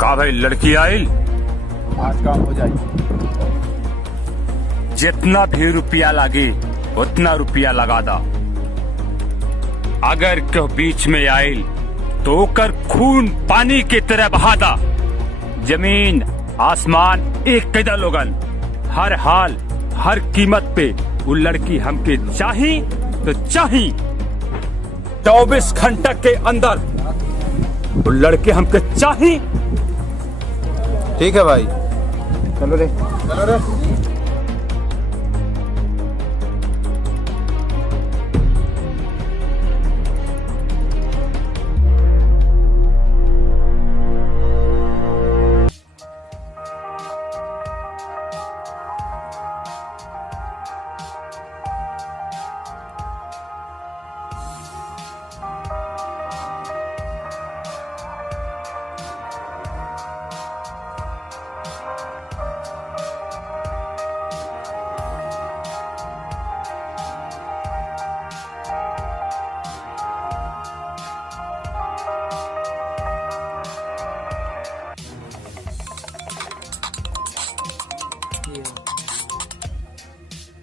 का भाई लड़की आयल आज काम हो जाए। जितना भी रुपया लागे उतना रुपया लगा दा। अगर क्यों बीच में आयल तो ओकर खून पानी की तरह बहा दा। जमीन आसमान एक कैदा लोगन, हर हाल हर कीमत पे वो लड़की हमके चाही तो चाही। 24 घंटा के अंदर वो लड़के हमके चाही। ठीक है भाई, चलो रे चलो रे।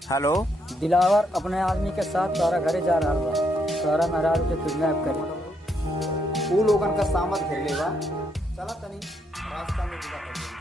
हेलो, दिलावर अपने आदमी के साथ तारा घरे जा रहा बा। तारा महाराज के किडनैप करे। तू लोगन का सामत घेर लेगा। चला तनी रास्ता में जुदा कर देंगे।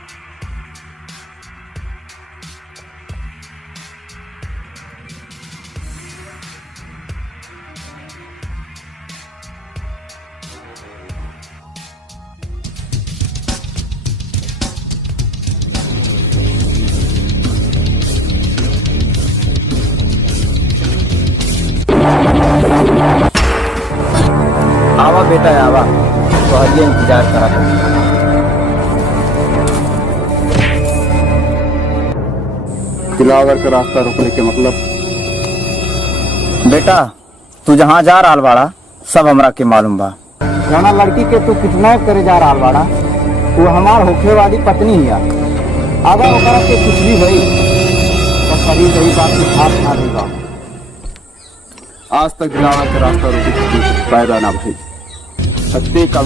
आवा बेटा आवा, तो हरिये इंतजार करा था। दिलावर का रास्ता रोकने के मतलब? बेटा तू जहाँ जा रहा बाड़ा सब हमरा के मालूम बा। जाना लड़की के तू किडनैप करे जा रहा बाड़ा, वो हमार होखे वाली पत्नी हिया। अगर ओकरा के कुछ भी भई तो कभी कहीं बात की हाथ ना देगा। आज तक दिलावर का रास्ता रोके की फायदा ना भाई, सत्य का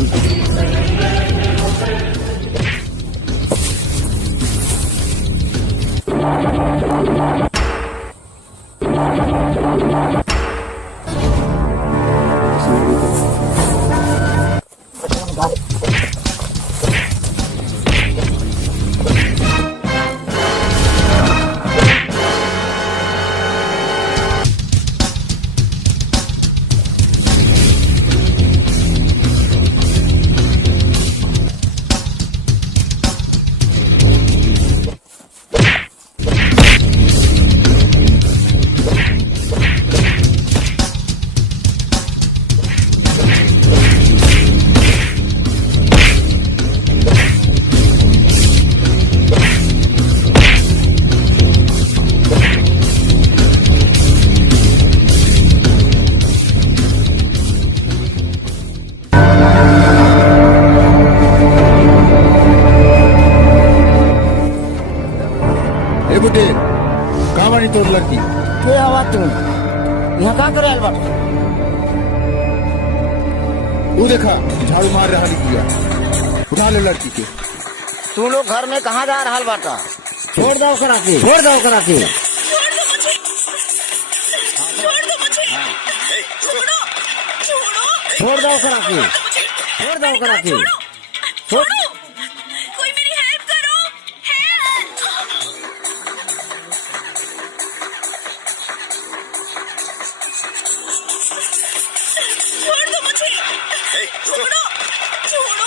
तोर लड़की के आवा तू यहाँ का करे आल बाटा? वो देखा झाड़ू मार रहा लिया, उठा ले लड़की के। तू लोग घर में कहाँ जा रहा बाटा? छोड़ दो करा के, छोड़ दो करा के। छोड़ दो करा के, छोड़ दो करा के। कोई मेरी हेल्प करो, हेल्प। छोड़ दो मुझे, छोड़ो, छोड़ो।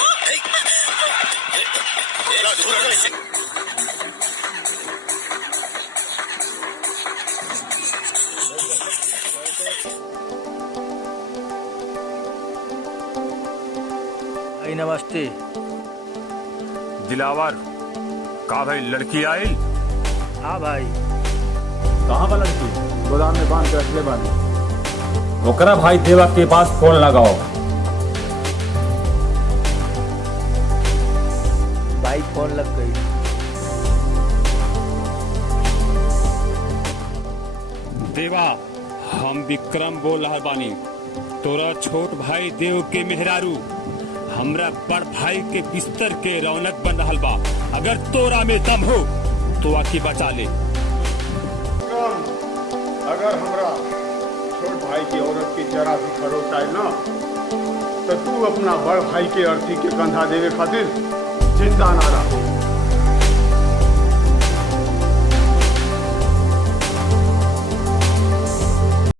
नमस्ते। दिलावर का भाई लड़की आयल? हाँ भाई। कहाँ पर लड़की? गोदाम में बांध के रख ले बानी। ओकरा भाई देवा के पास फोन लगाओ। भाई फोन लग गई। देवा, हम विक्रम बोल रहा बानी। तोरा छोट भाई देव के मेहरारू हमरा बड़ भाई के बिस्तर के रौनक बन रहल बा। अगर तोरा में दम हो तो आके बचा ले। अगर हमरा छोट भाई की औरत की जरा भी भरोसा है ना, तो तू अपना बड़ भाई के अर्थी के कंधा देवे खातिर जिंदा ना रहो।